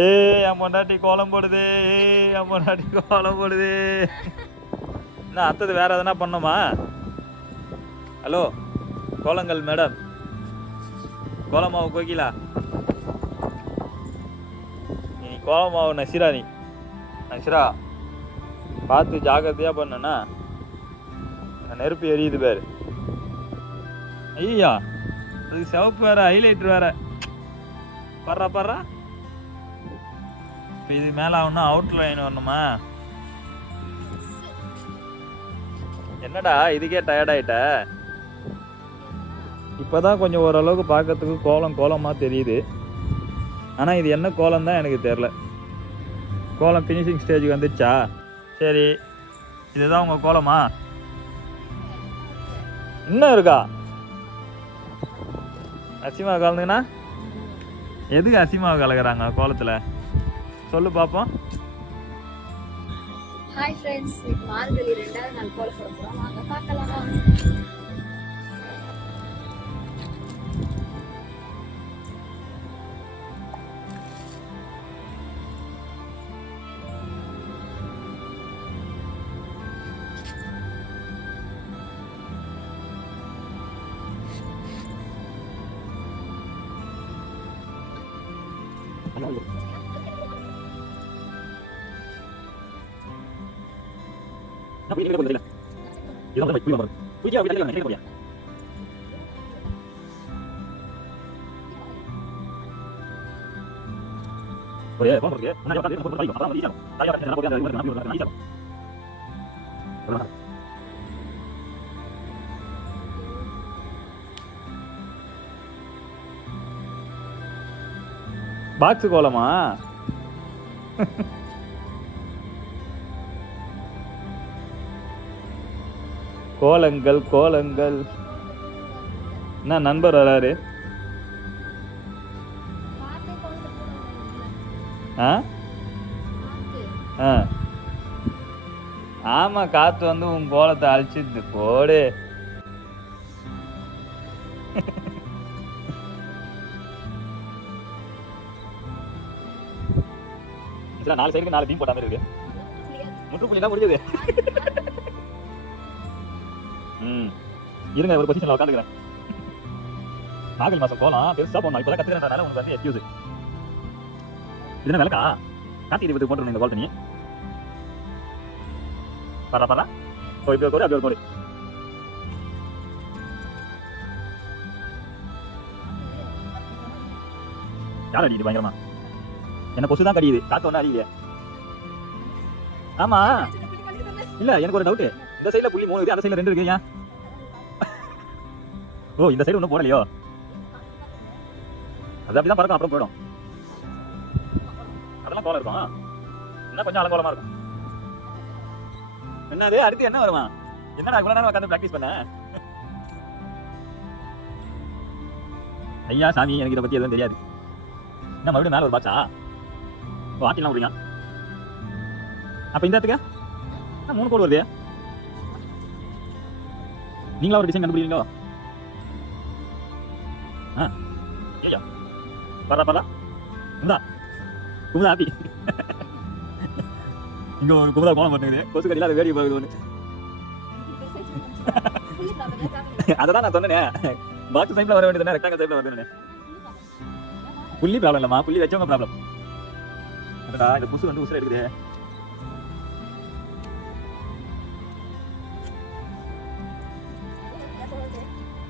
ஏய் என் பொண்டாட்டி கோலம் போடுது. ஏய் என் பொண்டாட்டி கோலம் போடுது. என்ன அடுத்தது வேற எதனா பண்ணோமா? ஹலோ கோலங்கள் மேடம், கோலமாவு கோகிலா, நீ கோலமாவு நசிரா, நீ நசிரா பார்த்து ஜாக்கிரதையாக பண்ணனா நெருப்பு எரியுது பேர். ஐயா அதுக்கு சிவப்பு வேற, ஹைலைட்டர் வேற. பர்றா பர்றா. இப்போ இது மேலே ஆகணும்னா அவுட் லைன் வரணுமா? என்னடா இதுக்கே டயர்டாயிட்ட? இப்போதான் கொஞ்சம் ஓரளவுக்கு பார்க்கறதுக்கு கோலமாக தெரியுது. ஆனால் இது என்ன கோலம் தான் எனக்கு தெரில. கோலம் ஃபினிஷிங் ஸ்டேஜுக்கு வந்துடுச்சா? சரி, இதுதான் உங்கள் கோலமா? இன்னும் இருக்கா? அசிமாவை கலந்துங்கண்ணா எதுக்கு அசிமாவை கலக்குறாங்க கோலத்தில்? சொல்லு பார்ப்போம். ஹாய் ஃப்ரெண்ட்ஸ், இன்னைக்கு மார்கழி 2வது நாள் கோலம் போட போகிறோம். வாங்க பார்க்கலாம். பாக்ஸ் கோலமா? கோலங்கள் கோலங்கள். என்ன நண்பர் வராரு? ஆமா, காத்து வந்து உன் கோலத்தை அழிச்சிது போடு. நாலு சைடுக்கு 4 பீம் போட்ட மாதிரி இருக்கு. முற்றுப்புள்ளி தான் முடிஞ்சது. இருங்க ஒரு பொசிஷன்ல உட்காந்துக்கிறேன். மார்கழி மாசம் கோலம் பெருசா போடணும். இப்பதான் கத்துக்கிறேன். உங்களுக்கு வந்து எக்ஸ்கியூஸ். இது என்ன விளக்கா? கார்த்திகை தீபத்துக்கு போட்டுருணும் இந்த கோல் தண்ணி. பரா பரா. இப்படி ஒரு கோடு, அப்படி ஒரு கோடு. யார் அடிக்குது பயங்கரமா? என்ன கொசு தான் கடிக்குது, காத்து ஒன்றும் அடிக்கலையே. ஆமா இல்ல, எனக்கு ஒரு டவுட். இந்த சைடுல புள்ளி 3 இருக்கு, அந்த சைடுல 2 இருக்கு. ஏன்? ஓ, இந்த சைடு ஒன்றும் போடலையோ? அது அப்படிதான் பறக்கும், அப்புறம் போயிடும். அதெல்லாம் கோலம் இருக்கும். என்ன கொஞ்சம் அலங்கோலமா இருக்கும். என்னது அடுத்து என்ன வருமா? என்னடா இவ்வளவு நேரம் உட்காந்து பிராக்டிஸ் பண்ண? ஐயா சாமி, எனக்கு இதை பத்தி எதுவும் தெரியாது. என்ன மறுபடியும் மேல ஒரு பாக்ஸா? ஆட்டிலாம் விடுங்க. அப்ப இந்த இடத்துக்கு 3 கோடு வருது. நீங்களா ஒரு டிசைன் கண்டுபிடிக்கிறீங்களோ? ஐயா பரா பரா. குமுதா குமுதா ஆப்பி. இங்க ஒரு குமுதா கோலம் பண்ணுது. கொசு கடியில அதை வேடிக்கை பார்க்குது ஒன்று. அதான் நான் சொன்னேன், பாக்ஸ் சைட்ல வர வேண்டியது, ரெக்டாங்கல் சைட்ல வருது. புள்ளி ப்ராப்ளம் இல்லம்மா, புள்ளி வச்சவங்க ப்ராப்ளம். அடடா, இந்த புசு வந்து உசுர எடுக்குது.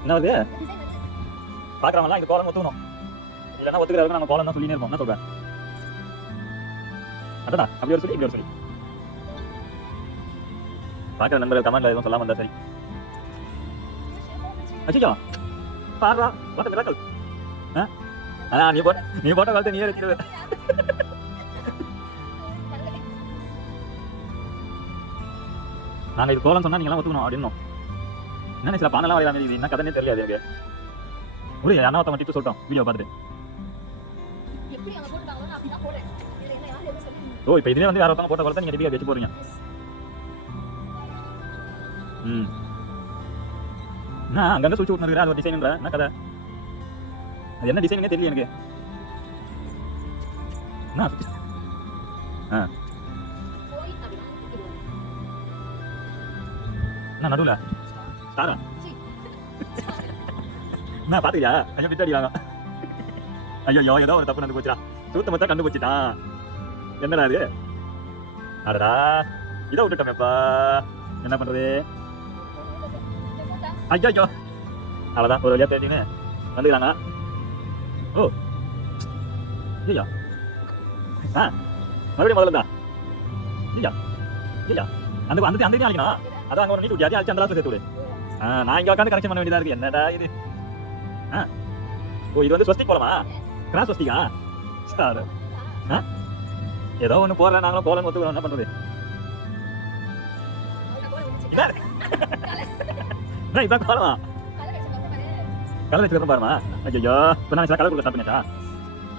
என்ன வருது? பாக்குறவங்கலாம் இந்த கோலம் ஒத்துக்கணும், இல்லைன்னா ஒத்துக்கிறவங்க நம்ம கோலம் தான் சொல்லினே இருப்போம். என்ன சொல்றேன்? அடடா, அப்படி ஒரு சொல்லி இப்படி ஒரு சொல்லி. பாக்குற நண்பர்கள் கமெண்ட்ல எதுவும் சொல்லாம இருந்தா சரி. அச்சிக்கோ பாடுறா, வாட்ட மிராக்கல். நீ போட்ட காலத்தை நீயே வச்சிருவே. நாங்க இது கோலம் சொன்னா நீங்க எல்லாம் ஒத்துக்கணும் அப்படின்னு. என்ன சில பானெல்லாம் வரையா மாதிரி என்ன கதைனே தெரியாது எனக்கு. ஒரு அண்ணாவத்தை மட்டும் சொல்லிட்டோம் வீடியோ பார்த்துட்டு. ஓ, இப்போ இதுவே வந்து வேற ஒருத்தவங்க போட்ட கோலத்தை நீங்க எப்படி வச்சு போறீங்க? என்ன அங்கங்க சுவிட்ச் விட்டுருக்கா? அது ஒரு டிசைன்ன்ற என்ன கதை? அது என்ன டிசைனே தெரியல எனக்கு. என்ன ஆ போய் அப்படின்னா தூக்கிடுவாங்க. என்ன நடுவில் ஸ்டாரா சீ. என்ன பார்த்துக்கியா ஐயோ விட்டு அடிவாங்க ஐயோ ஏதோ ஒரு தப்பு நடந்து போச்சுடா சூத்த மொத்தம் கண்டுபிடிச்சிட்டான் என்னடா இது அடடா இதை விட்டுட்டோமேப்பா என்ன பண்றது ஐயோ அவ்வளோதான் ஒரு வழியா பேசின்னு வந்துக்கிறாங்க ஓ ஐயா ஆ மறுபடியும் முதல்ல தான் ஐயா ஐயா அந்த அந்த அந்த அடிக்கணும் அதான் அங்கே ஒரு நீட்டு விட்டு அடிச்சு அந்த லாஸ்ட் சேர்த்து விடு நான் இங்கே உட்காந்து கனெக்ஷன் பண்ண வேண்டியதா இருக்கு என்னடா இது ஆ ஓ இது வந்து ஸ்வஸ்திக் போலமா கிராஸ் ஸ்வஸ்திகா சார் ஆ ஏதோ ஒன்று போடல நாங்களும் போலன்னு ஒத்துக்கிறோம் என்ன பண்ணுறது இதான் கோலமா கலர் வச்சு பாருமா ஐயோ இப்போ நான் கலர் கொடுக்க ஸ்டார்ட் பண்ணிட்டா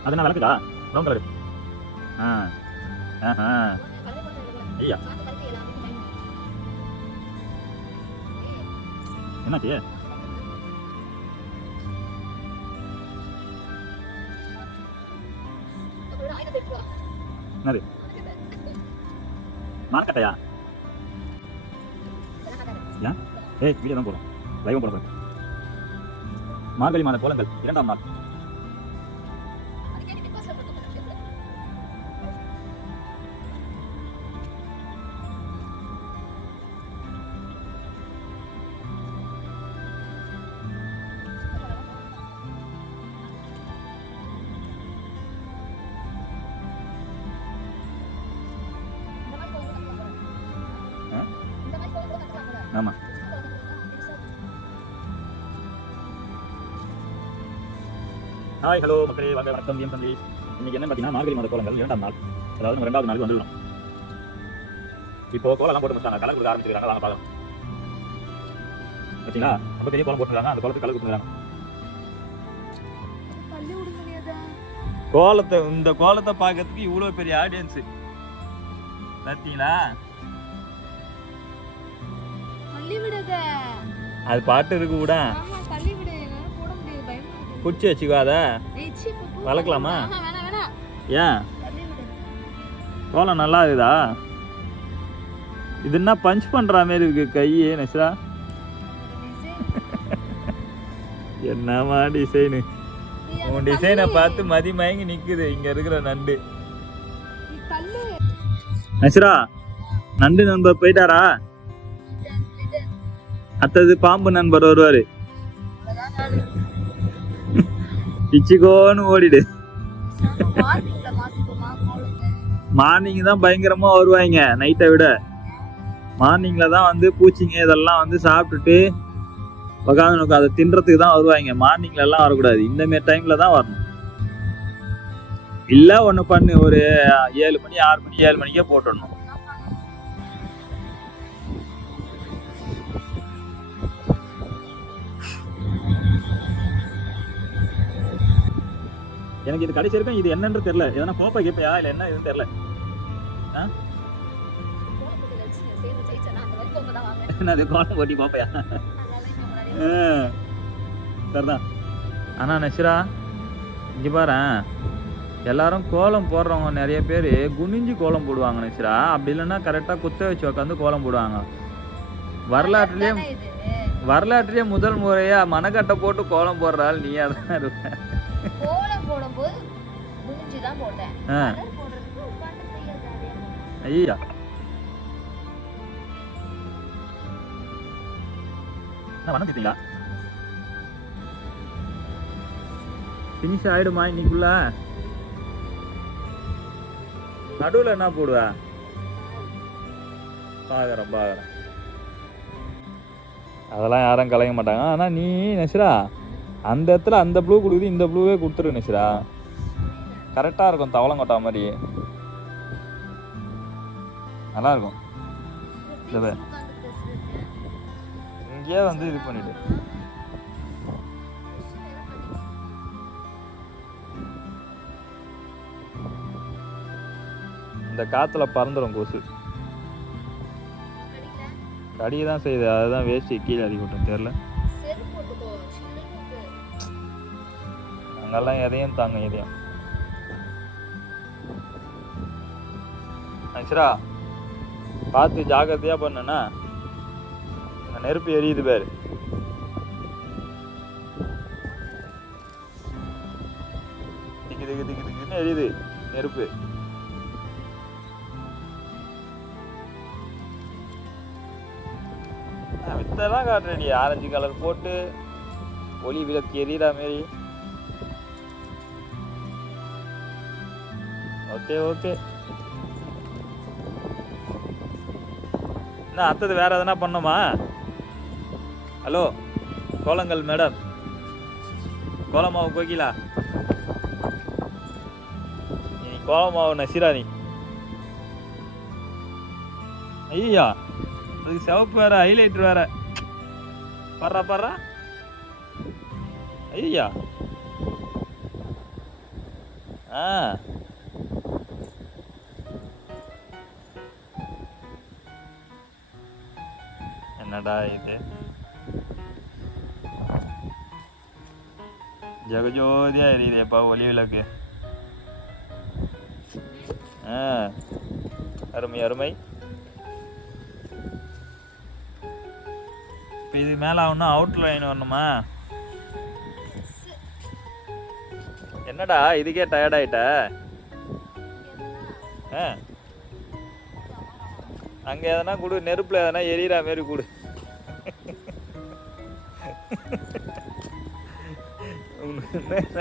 அது என்ன விளக்குதா ப்ரௌன் கலர் ஆ ஆஹா ஐயா என்னாச்சு என்னது மார்க்கட்டையா ஏன் ஏய் வீடியோ தான் போகிறோம் லைவும் போட போகிறேன் மார்கழி மாத கோலங்கள் 2ஆம் நாள் ஆமாம் ஹாய் ஹலோ மக்களே வாங்க வணக்கம் என் தம்பி இன்னைக்கு என்ன பார்த்தீங்கன்னா மார்கழி மாத கோலங்கள் 2ஆம் நாள் அதாவது நம்ம 2வது நாளுக்கு வந்துடணும் இப்போ கோலம்லாம் போட்டு முடிச்சாங்க கலர் கொடுக்க ஆரம்பிச்சிருக்காங்க வாங்க பார்க்கலாம் பார்த்தீங்களா நம்ம பெரிய கோலம் போட்டுருக்காங்க அந்த கோலத்துக்கு கலர் கொடுத்துருக்காங்க கோலத்தை இந்த கோலத்தை பார்க்கறதுக்கு இவ்வளோ பெரிய ஆடியன்ஸு பார்த்தீங்களா அது பாட்டு இருக்கு கூட குச்சி வச்சுக்காத வளர்க்கலாமா ஏன் கோலம் நல்லா இருக்குதா இது என்ன பஞ்ச் பண்ற மாதிரி இருக்கு கையே நெஸ்ரா என்னமா டிசைனு உன் டிசைனை பார்த்து மதி மயங்கி நிக்குது இங்க இருக்கிற நண்டு நெஸ்ரா நண்டு நண்பர் போயிட்டாரா அடுத்தது பாம்பு நண்பர் வருவாரு பிச்சுக்கோன்னு ஓடிடு மார்னிங் தான் பயங்கரமா வருவாங்க நைட்டை விட மார்னிங்ல தான் வந்து பூச்சிங்க இதெல்லாம் வந்து சாப்பிட்டுட்டு உட்காந்து அதை தின்றதுக்கு தான் வருவாங்க மார்னிங்ல எல்லாம் வரக்கூடாது இந்த மாதிரி டைம்ல தான் வரணும் இல்ல ஒண்ணு பண்ணு ஒரு 7 மணி 6 மணி 7 மணிக்கே போட்டுடணும் எனக்கு இது கடைசி இருக்கும் இது என்னன்னு தெரியல எதனா கோப்பை கேப்பையா இல்ல என்ன இதுன்னு தெரியல என்னது கோலம் போட்டி கோப்பையா சரிதான் ஆனா நெஸ்ரா இங்க பாரு எல்லாரும் கோலம் போடுறவங்க நிறைய பேர் குனிஞ்சு கோலம் போடுவாங்க நெஸ்ரா அப்படி இல்லைன்னா கரெக்டா குத்த வச்சு உட்காந்து கோலம் போடுவாங்க வரலாற்றிலேயே முதல் முறையா மனக்கட்டை போட்டு கோலம் போடுறாள் நீயா தான் இருப்ப கோலம் போடும்போது குனிஞ்சு தான் போட்டேன் கலர் போடுறதுக்கு உட்கார்ந்து செய்யறது அதே ஐயா என்ன வணங்கிட்டீங்களா ஃபினிஷ் ஆயிடுமா இன்னைக்குள்ள நடுவில் என்ன போடுவ பாக்குறேன் அதெல்லாம் யாரும் கலைய மாட்டாங்க ஆனா நீ நெஸ்ரா அந்த இடத்துல அந்த ப்ளூ கொடுக்குது இந்த ப்ளூவே கொடுத்துரு நெஸ்ரா கரெக்டாக இருக்கும் தவளம் கொட்டா மாதிரி நல்லா இருக்கும் இங்கேயே வந்து இது பண்ணிடு இந்த காத்துல பறந்துடும் கொசு கடியை தான் செய்யுது அதுதான் வேஸ்ட் கீழே அடிக்கட்டும் தெரியல அங்கெல்லாம் எதையும் தாங்க எதையும் மிஸ்ரா பார்த்து ஜாக்கிரதையாக பண்ணுண்ணா. நெருப்பு எரியுது பேர். திக்கு திக்கு திக்கு திக்குன்னு எரியுது நெருப்பு. வித்தெல்லாம் காட்டுறேன், ஆரஞ்சு கலர் போட்டு ஒளி விளக்கு எரியுற மாரி. Okay okay. என்ன அடுத்தது வேற எதனா பண்ணோமா? ஹலோ கோலங்கள் மேடம், கோலமாவு கோகிலா, நீ கோலமாவு நசிரா நீ. ஐயா அதுக்கு சிவப்பு வேற, ஹைலைட்டர் வேற. பர்றா பர்றா. ஐயா ஆ என்னடா இது? ஜெகஜோதியா எரியுதேப்பா ஒளி விளக்கு. அருமை அருமை. இப்போ இது மேலே ஆகணும்னா அவுட்லைன் வரணுமா? என்னடா இதுக்கே டயர்ட் ஆயிட்ட? அங்கே எதனா கொடு, நெருப்பில் எதனா எரியிற மாரி கொடு.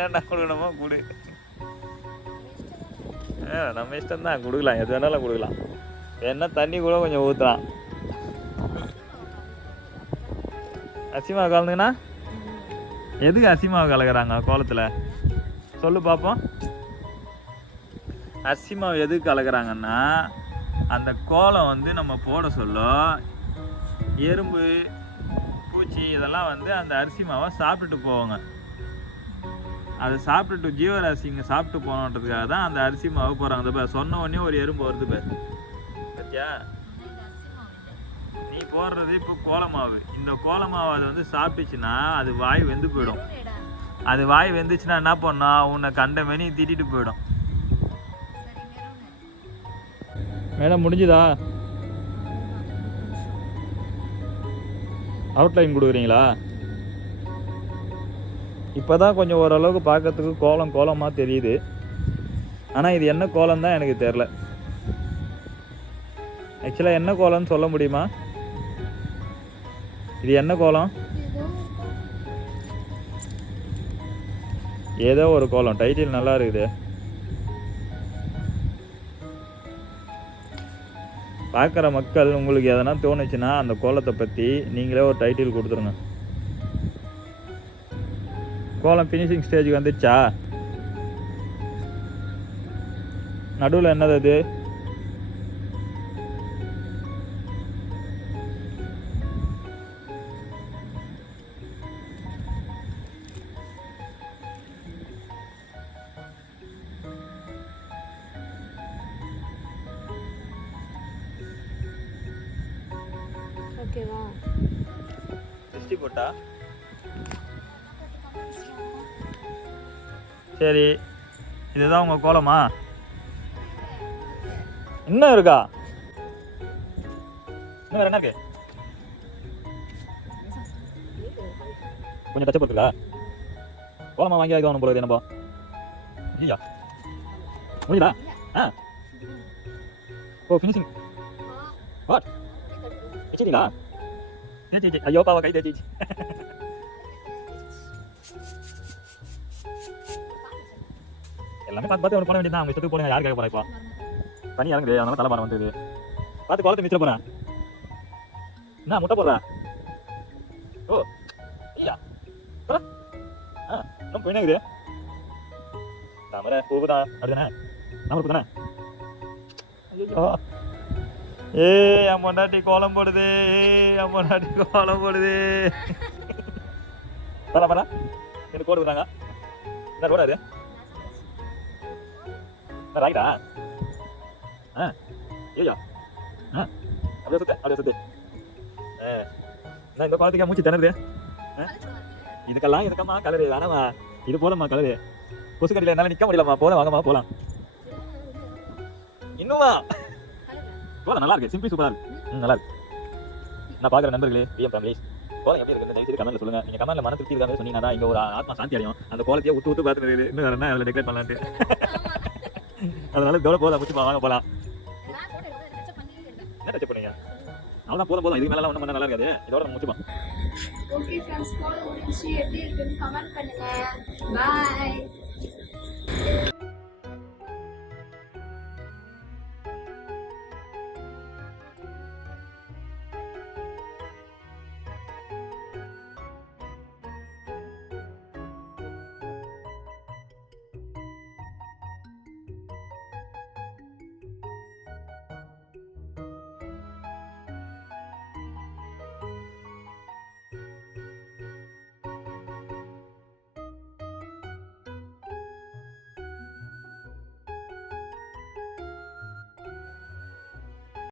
என்ன கொடுக்கணுமோ கொடு. நம்ம இஷ்டம்தான், கொடுக்கலாம், எது வேணாலும் கொடுக்கலாம். என்ன தண்ணி கூட கொஞ்சம் ஊற்றலாம். அரிசிமாவு கலந்துங்கண்ணா. எதுக்கு அரிசிமாவு கலக்கிறாங்க கோலத்தில் சொல்லு பார்ப்போம். அரிசிமாவு எதுக்கு கலக்கிறாங்கன்னா, அந்த கோலம் வந்து நம்ம போட சொல்ல எறும்பு பூச்சி இதெல்லாம் வந்து அந்த அரிசி மாவை சாப்பிட்டுட்டு போவாங்க. அதை சாப்பிட்டுட்டு ஜீவராசிங்க சாப்பிட்டு போகணுன்றதுக்காக தான் அந்த அரிசி மாவு போகிறாங்க. அந்த பேர் சொன்ன உடனே ஒரு எறும்பு வருது பேர் பத்தியா? நீ போடுறது இப்போ கோலமாவு. இந்த கோலமாவு அது வந்து சாப்பிட்டுச்சுன்னா அது வாய் வெந்து போயிடும். அது வாய் வெந்துச்சுன்னா என்ன பண்ணோம், உன்னை கண்ட மெனி திட்டிட்டு போயிடும். மேடம் முடிஞ்சுதா? அவுட்லைன் கொடுக்குறீங்களா? இப்போ தான் கொஞ்சம் ஓரளவுக்கு பார்க்கறதுக்கு கோலம் கோலமாக தெரியுது. ஆனால் இது என்ன கோலம் தான் எனக்கு தெரில. ஆக்சுவலாக என்ன கோலம்னு சொல்ல முடியுமா? இது என்ன கோலம்? ஏதோ ஒரு கோலம். டைட்டில் நல்லா இருக்குது. பார்க்குற மக்கள் உங்களுக்கு எதனா தோணுச்சுன்னா அந்த கோலத்தை பற்றி நீங்களே ஒரு டைட்டில் கொடுத்துருங்க. கோலம் ஃபினிஷிங் ஸ்டேஜுக்கு வந்துடுச்சா? நடுவில் என்னது அது? ஓகேவா? திருஷ்டி போட்டா சரி. இதுதான் உங்கள் கோலமா? இன்னும் இருக்கா? இன்னும் வேற என்ன இருக்கு? கொஞ்சம் டச்சப் இருக்குல்ல? கோலமா வாங்கி ஆகிடும் போல என்னப்பா? ஐயா முடியுதா? ஓ ஃபினிஷிங். வாட் வச்சிட்டீங்களா? ஐயோ பாவா கை தேய்ச்சி. எல்லாமே பார்த்து பார்த்து போட வேண்டியதான். அவங்க இஷ்டத்துக்கு போடுங்க. யார் கேட்க போறா? இப்போ பனி இறங்குது, அதனால தலைபாரம் வந்தது. பார்த்து கோலத்தை மிச்சிட போறேன். என்ன முட்டை போடுறா? ஓ ஐயா இன்னும் போயினே இருக்குது. தாமரை பூவு தான் அப்படிதானே? தாமரை பூ தானே? ஐயோ என் பொண்டாட்டி கோலம் போடுது. என் பொண்டாட்டி கோலம் போடுது. பரா பரா எனக்கு கோடு விடுறாங்க. என்ன ரோடா அது? ராயிட்டா? ஐயா அப்படியே சுத்து, அப்படியே சுத்து. நான் இந்த குளத்துக்கே மூச்சு திணறுது. இதுக்கம்மா கலரு வேணாமா? இது போலம்மா கலரு. கொசு கட்டில என்னால நிக்க முடியலம்மா. போல வாங்கம்மா போலாம். இன்னுமா கோலம் நல்லா இருக்கு, சிம்பிள் சூப்பரா இருக்கு. நல்லா இருக்கு. நான் பார்க்குற நண்பர்களே, பிஎம் ஃபேமிலி, கோலம் எப்படி இருக்குன்னு தயவு செய்து கமெண்ட்ல சொல்லுங்க. நீங்க கமெண்ட்ல மன திருப்தி இருக்காங்க சொன்னீங்கன்னா தான் இங்க ஒரு ஆத்மா சாந்தி அடையும். அந்த கோலத்தையே ஊத்து பார்த்துட்டு இருக்குது. இன்னும் வேற என்ன அதில் டெக்கரேட் பண்ணலான்ட்டு. அதனால இதோட போதும், முடிச்சுமா வாங்க போலாம். நான் கூட இதை டச் பண்ணிட்டே இருக்கேன். என்ன டச் பண்ணீங்க? அவ்வளோதான், போதும். இதுக்கு மேலே ஒன்றும் பண்ண நல்லா இருக்காது. இதோட நம்ம முடிச்சுப்போம். ஓகே ஃப்ரெண்ட்ஸ், கோலம் முடிஞ்சு எப்படி இருக்குன்னு கமெண்ட் பண்ணுங்க. பாய்.